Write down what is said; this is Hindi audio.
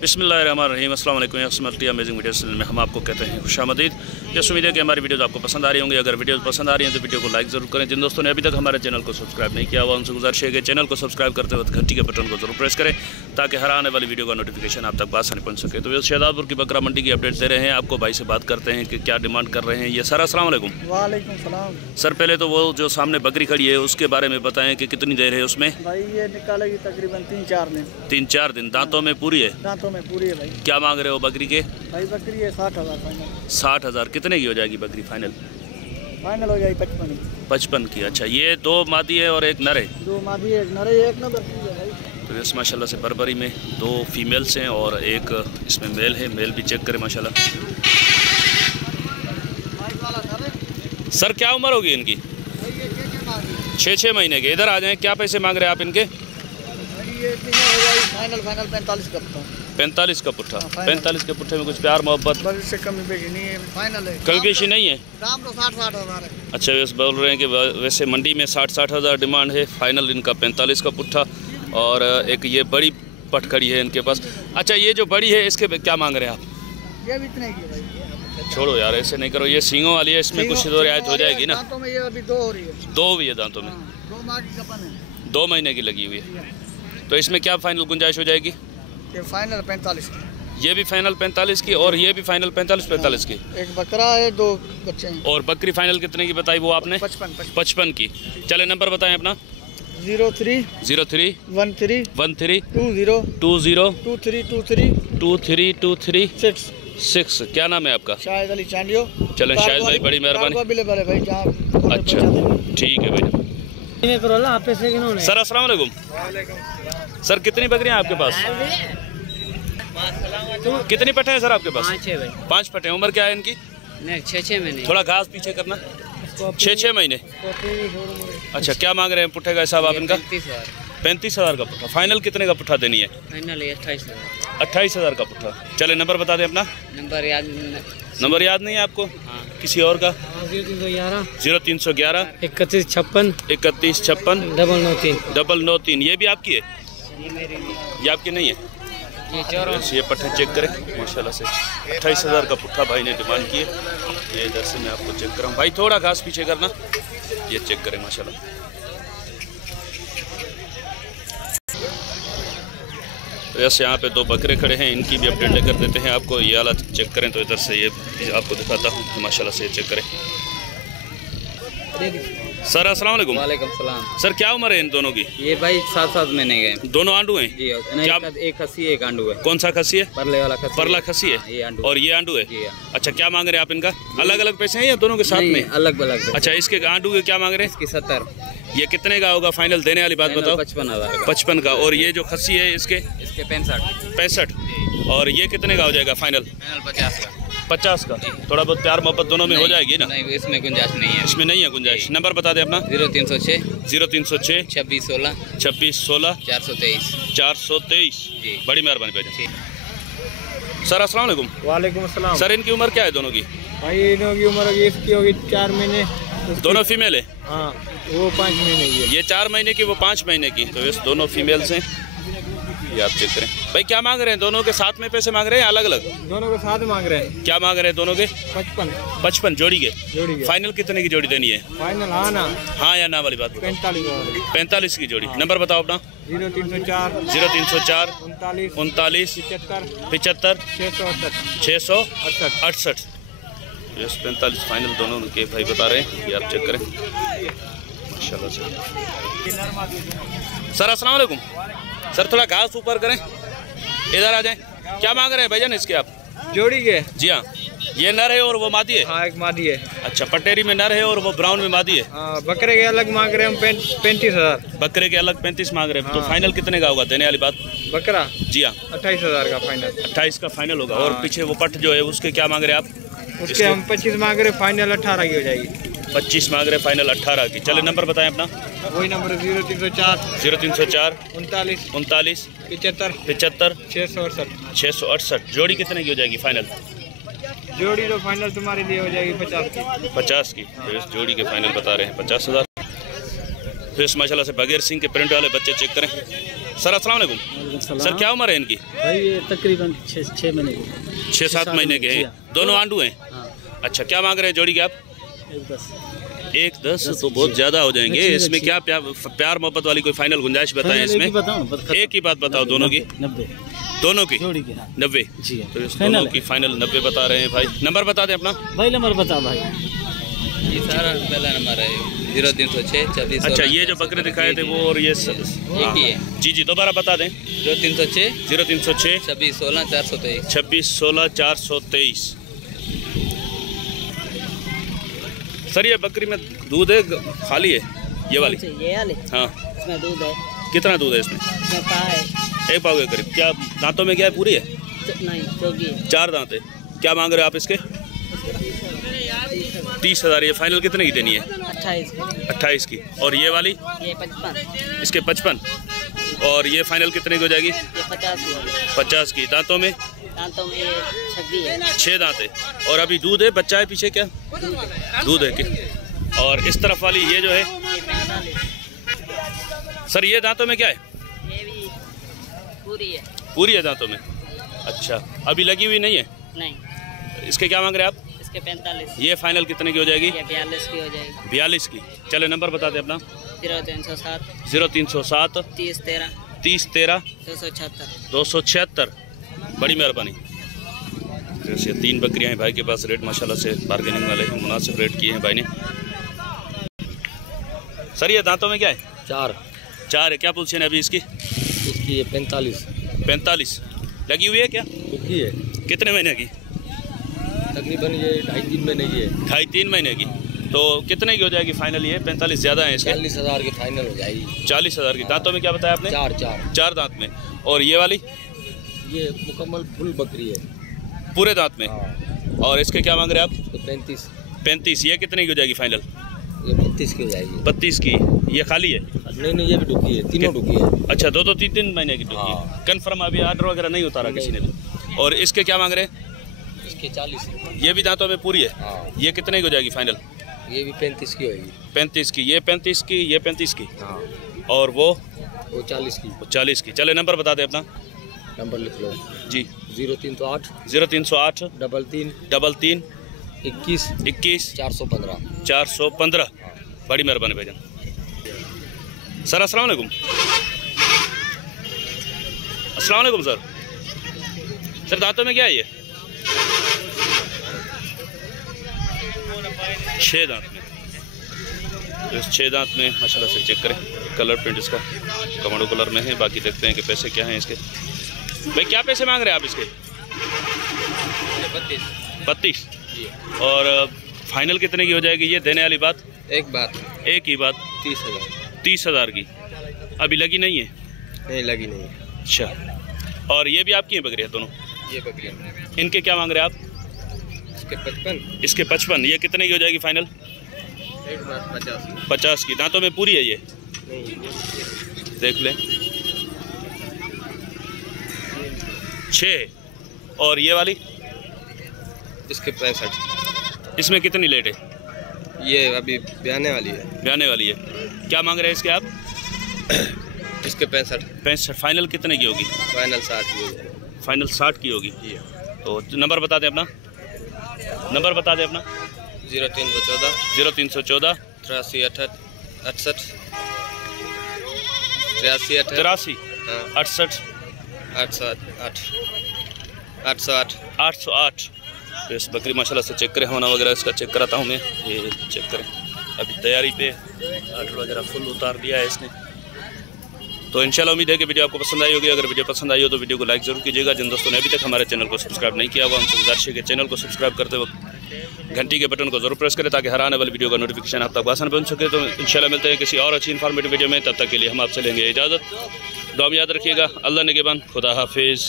बिस्मिल्लाहिर्रहमानिर्रहीम। अस्सलाम वालेकुम। मल्टी अमेजिंग वीडियो चैनल में हम आपको कहते हैं खुशामदीद। यह उम्मीद है कि हमारी वीडियोस आपको पसंद आ रही होंगी। अगर वीडियोस पसंद आ रही हैं तो वीडियो को लाइक ज़रूर करें। जिन दोस्तों ने अभी तक हमारे चैनल को सब्सक्राइब नहीं किया हुआ उनसे गुजारिश है कि चैनल को सब्सक्राइब करते वक्त घंटी के बटन को जरूर प्रेस करें ताकि हर आने वाली वीडियो का नोटिफिकेशन आप तक बासानी पहुँच सके। तो शहजादपुर की बकरा मंडी की अपडेट दे रहे हैं आपको। भाई से बात करते हैं कि क्या डिमांड कर रहे हैं ये। सर अस्सलाम वालेकुम। वालेकुम सलाम। सर पहले तो वो जो सामने बकरी खड़ी है उसके बारे में बताएं कि कितनी देर है उसमें। भाई ये निकालेगी तकरीबन 3-4 दिन। 3-4 दिन। दांतों में पूरी है? दांतों में पूरी है भाई। क्या मांग रहे हो बकरी के? भाई बकरी है 60,000 फाइनल। 60,000। कितने की हो जाएगी बकरी फाइनल? फाइनल हो जाएगी 55 की। 55 की। अच्छा, ये 2 मादी है और 1 नर है? 2 मादी है, 1 नर है, 1 नंबर की है भाई। तो इस माशाल्लाह से बरबरी में 2 फीमेल्स हैं और 1 इसमें मेल है। मेल भी चेक करें माशाल्लाह। सर क्या उम्र होगी इनकी? 6 महीने के। इधर आ जाएं। क्या पैसे मांग रहे हैं आप इनके? फाइनल 45 का पुट्ठा। 45 का पुट्ठा। 45 के पुट्ठे में कुछ प्यार मोहब्बत इससे कमी पेशी नहीं है। फाइनल है। कमी पेशी नहीं है? दाम तो 60,000 है। अच्छा, वैसे बोल रहे हैं कि वैसे मंडी में 60,000 डिमांड है। फाइनल इनका 45 का पुट्ठा। और एक ये बड़ी पट खड़ी है इनके पास। अच्छा, ये जो बड़ी है इसके क्या मांग रहे हैं आप? ये भी इतने की भाई। छोड़ो यार, ऐसे नहीं करो। ये सींगों वाली है, इसमें कुछ तो रियायत हो जाएगी ना? दांतों में ये अभी 2 हो रही है। 2 भी है दांतों में? 2 माह की कपन है। 2 महीने की लगी हुई है। तो इसमें क्या फाइनल गुंजाइश हो जाएगी? ये फाइनल 45 की। ये भी फाइनल 45 की और ये भी फाइनल 45 की। एक बकरा है, 2 बच्चे हैं। और बकरी फाइनल कितने की बताई वो आपने? 55 की। चले नंबर बताएं अपना। 03 13 13 13 20 20 23 23 6। क्या नाम है आपका? शाहिद अली चांडियो। चलें शाहिद भाई, बड़ी मेहरबानी। अच्छा, ठीक है भाई। सर अस्सलाम वालेकुम। सर कितनी बकरियां हैं आपके पास? कितनी पट्टे हैं सर आपके पास? 5 पट्टे। उम्र क्या है इनकी? 6 महीने। थोड़ा घास पीछे करना। 6 महीने। अच्छा, क्या मांग रहे हैं पुट्ठे का हिसाब आप इनका? 35,000 का पुट्ठा। फाइनल कितने का पुट्ठा देनी है? फाइनल 28,000। 28,000 का पुट्ठा। चले नंबर बता दें अपना। नंबर याद नहीं है आपको? हाँ। किसी और का? 0311 0311 3156 3156 093। ये भी आपकी है? ये आपकी नहीं है? ये पट्टे चेक करें माशाल्लाह से। 28,000 का पुट्ठा भाई ने डिमांड की है। ये इधर से मैं आपको चेक कर रहा हूँ भाई। थोड़ा घास पीछे करना। ये चेक करें माशाल्लाह। तो ऐसे यहाँ पे 2 बकरे खड़े हैं, इनकी भी अपडेट लेकर देते हैं आपको। ये हालत चेक करें तो इधर से ये आपको दिखाता हूँ माशाल्लाह से। चेक करें। सर अस्सलाम वालेकुम। वालेकुम सलाम। सर क्या उम्र है इन दोनों की? ये भाई 7 महीने गए। दोनों आंडू हैं? जी। क्या? एक खसी एक आंडू है। कौन सा खसी है? परले वाला खसी। परला खसी है? ये आंडू। और ये आंडू है? जी। अच्छा, क्या मांग रहे हैं आप इनका? अलग अलग पैसे हैं या दोनों के साथ में? अलग अलग। अच्छा, इसके आंडू के क्या मांग रहे हैं? इसकी 70। ये कितने का होगा फाइनल? देने वाली बात बताओ। 55,000। 55 का। और ये जो खसी है इसके? 65। और ये कितने का हो जाएगा फाइनल? 50 का। थोड़ा बहुत प्यार मोहब्बत दोनों में हो जाएगी ना? नहीं, इसमें गुंजाइश नहीं है। इसमें नहीं है गुंजाइश। नंबर बता दें अपना। 0306 0306 2616 2616 423। बड़ी मेहरबानी भाई। सर अस्सलाम वालेकुम। वालेकुम अस्सलाम। सर इनकी उम्र क्या है दोनों की? भाई इनों की उम्र होगी, इसकी होगी 4 महीने। दोनों फीमेल है? हाँ, वो 5 महीने की है। ये 4 महीने की, वो 5 महीने की। तो ये दोनों फीमेल्स हैं। ये आप चेक करें भाई। क्या मांग रहे हैं? दोनों के साथ में पैसे मांग रहे हैं अलग अलग? दोनों के साथ मांग रहे हैं। क्या मांग रहे हैं दोनों के? 55 जोड़ी के। फाइनल कितने की जोड़ी देनी है? फाइनल हाँ ना? हाँ या ना वाली बात बताओ। 45 की जोड़ी। नंबर बताओ अपना। 0304 39 75 668। 45 फाइनल दोनों के भाई बता रहे हैं। ये आप चेक करें माशाल्लाह से। सर अस्सलाम वालेकुम। सर थोड़ा घास ऊपर करें, इधर आ जाएं। क्या मांग रहे हैं भाईजान इसके आप? जोड़ी के? जी हाँ। ये नर है और वो मादी है? हाँ, एक मादी है। अच्छा, पटेरी में नर है और वो ब्राउन में मादी है? हाँ, बकरे के अलग मांग रहे हैं हम 35,000। बकरे के अलग 35 मांग रहे हैं। हाँ। तो फाइनल कितने का होगा देने वाली बात? बकरा? जी हाँ। 28,000 का फाइनल। 28 का फाइनल होगा। हाँ। और पीछे वो पट जो है उसके क्या मांग रहे हैं आप? उसके हम 25 मांग रहे, फाइनल 18 की हो जाएगी। 25 मांग रहे, फाइनल 18 की। चले नंबर बताएं अपना। वही नंबर 0304 0304 39 39 75 668। 668। जोड़ी कितने की हो जाएगी फाइनल? जोड़ी तो फाइनल तुम्हारे लिए हो जाएगी 50 की। तो इस जोड़ी के फाइनल बता रहे हैं 50,000। तो इस माशाल्लाह से बगैर सिंह के प्रिंट वाले बच्चे चेक करें। सर अस्सलाम वालेकुम। सर क्या उम्र है इनकी? भाई ये तकरीबन 6 महीने के 6-7 महीने के हैं। दोनों आंडू हैं। हाँ। अच्छा, क्या मांग रहे हैं जोड़ी के आप? 1-10 1-10 तो बहुत ज़्यादा हो जाएंगे। इसमें क्या प्यार मोहब्बत वाली कोई फाइनल गुंजाइश बताएं इसमें? एक ही बात बताओ दोनों की। 90 दोनों की जोड़ी की। हाँ 90। जी तो इस दोनों की फाइनल 90 बता रहे हैं भाई। नंबर बता दें अपना। भाई नंबर बता भाई। ये सारा पहला नंबर है 0306 24। अच्छा, ये जो बकरे दिखाए थे वो और ये एक ही है। जी दोबारा बता दें। 0306 0306 26 16 423। 26 16 423। सर ये बकरी में दूध है खाली है? ये वाली? ये वाली हाँ। इसमें दूध है। कितना दूध है इसमें? इसमें पा है। 1 पाव के करीब। क्या दांतों में क्या है? पूरी है? नहीं, चौकी है। 4 दांत है। क्या मांग रहे हो आप इसके? 30,000। ये फाइनल कितने की देनी है? 28 की। और ये वाली? ये 55। इसके 55। और ये फाइनल कितने की हो जाएगी? ये 50 की होगी। 50 की। दांतों में? दांतों में ये 26 है। 6 दांत है। और अभी दूध है? बच्चा है पीछे? क्या दूध है? और इस तरफ वाली ये जो है? ये 45। सर ये दांतों में क्या है? ये भी पूरी है। पूरी है दांतों में। अच्छा, अभी लगी हुई नहीं है? नहीं, इसके क्या मांग रहे हैं आप? इसके 45। ये फाइनल कितने की हो जाएगी? ये 42 की हो जाएगी। 42 की। चले नंबर बता दें अपना। 0307 0307 30 13 30 13 276। 276। बड़ी मेहरबानी। जैसे 3 बकरियां हैं भाई के पास। रेट माशाल्लाह से बार्गेनिंग वाले हैं, मुनासिब रेट किए हैं भाई ने। सर ये दांतों में क्या है? 4 है। क्या पोजीशन है अभी इसकी? इसकी ये 45 लगी हुई है क्या? रुकी है। कितने महीने की? तकरीबन ये 2.5-3 महीने की है। 2.5-3 महीने की। तो कितने की हो जाएगी फाइनल? ये 45 ज़्यादा है इसके। 40,000 की फाइनल हो जाएगी। 40,000 की। दांतों में क्या बताया आपने? 4 दांत में। और ये वाली? ये मुकम्मल फुल बकरी है। पूरे दांत में। और इसके क्या मांग रहे हैं आप? तो 35। ये कितने की हो जाएगी फाइनल? ये 32 की हो जाएगी। 32 की। ये खाली है? नहीं, ये भी डुकी है। तीनों डुकी है। अच्छा, 2-3 महीने की डुकी है। कन्फर्म अभी आर्डर वगैरह नहीं उतारा किसी ने भी। और इसके क्या मांग रहे हैं? इसके 40 है। ये भी दांतों में पूरी है? हाँ। ये कितने की हो जाएगी फाइनल? ये भी 35 की होगी। 35 की। ये 35 की। ये 35 की। हाँ। और वो 40 की। 40 की। चले नंबर बता दें अपना। नंबर लिख लो जी। 0308 0308 33 33 21 21 415। 415। बड़ी मेहरबानी भाईजान। सर अस्सलाम वालेकुम। अस्सलाम वालेकुम सर। सर दांतों में क्या है ये? 6 दांत में। तो इस 6 दांत में माशाल्लाह से चेक करें। कलर प्रिंट इसका कमांडो कलर में है। बाकी देखते हैं कि पैसे क्या हैं इसके। भाई क्या पैसे मांग रहे हैं आप इसके? 32। और फाइनल कितने की हो जाएगी? ये देने वाली बात? एक ही बात। 30,000 की। अभी लगी नहीं है? नहीं लगी नहीं है। अच्छा, और ये भी आपकी हैं बकरियाँ दोनों? ये बकरियाँ। इनके क्या मांग रहे हैं आप? इसके 55। इसके 55। ये कितने की हो जाएगी फाइनल? 50 की। दांतों में पूरी है ये? नहीं। देख लें। 6। और ये वाली? इसके 65। इसमें कितनी लेट है? ये अभी ब्याने वाली है। ब्याने वाली है। क्या मांग रहे हैं इसके आप? इसके 65। फाइनल कितने की होगी? फाइनल 60 की है। फाइनल 60 की होगी। तो नंबर बता दें अपना। 0314 0314 83 68 83 68 808। तो इस बकरी माशाल्लाह से चेक करें। होना वगैरह इसका चेक कराता हूँ मैं। ये चेक करें। अभी तैयारी पे आर्डर वगैरह फुल उतार दिया है इसने। तो इंशाल्लाह उम्मीद है कि वीडियो आपको पसंद आई होगी। अगर वीडियो पसंद आई हो तो वीडियो को लाइक ज़रूर कीजिएगा। जिन दोस्तों ने अभी तक हमारे चैनल को सब्सक्राइब नहीं किया हुआ उनसे गुजारिश है कि चैनल को सब्सक्राइब करते वक्त घंटी के बटन को जरूर प्रेस करें ताकि हर आने वाली वीडियो का नोटिफिकेशन आप तक आसान पहुंच सके। तो इंशाल्लाह मिलते हैं किसी और अच्छी इन्फॉर्मेटिव वीडियो में। तब तक के लिए हम आपसे लेंगे इजाज़त। दुआ में याद रखिएगा। अल्लाह निगहबान। खुदा हाफिज़।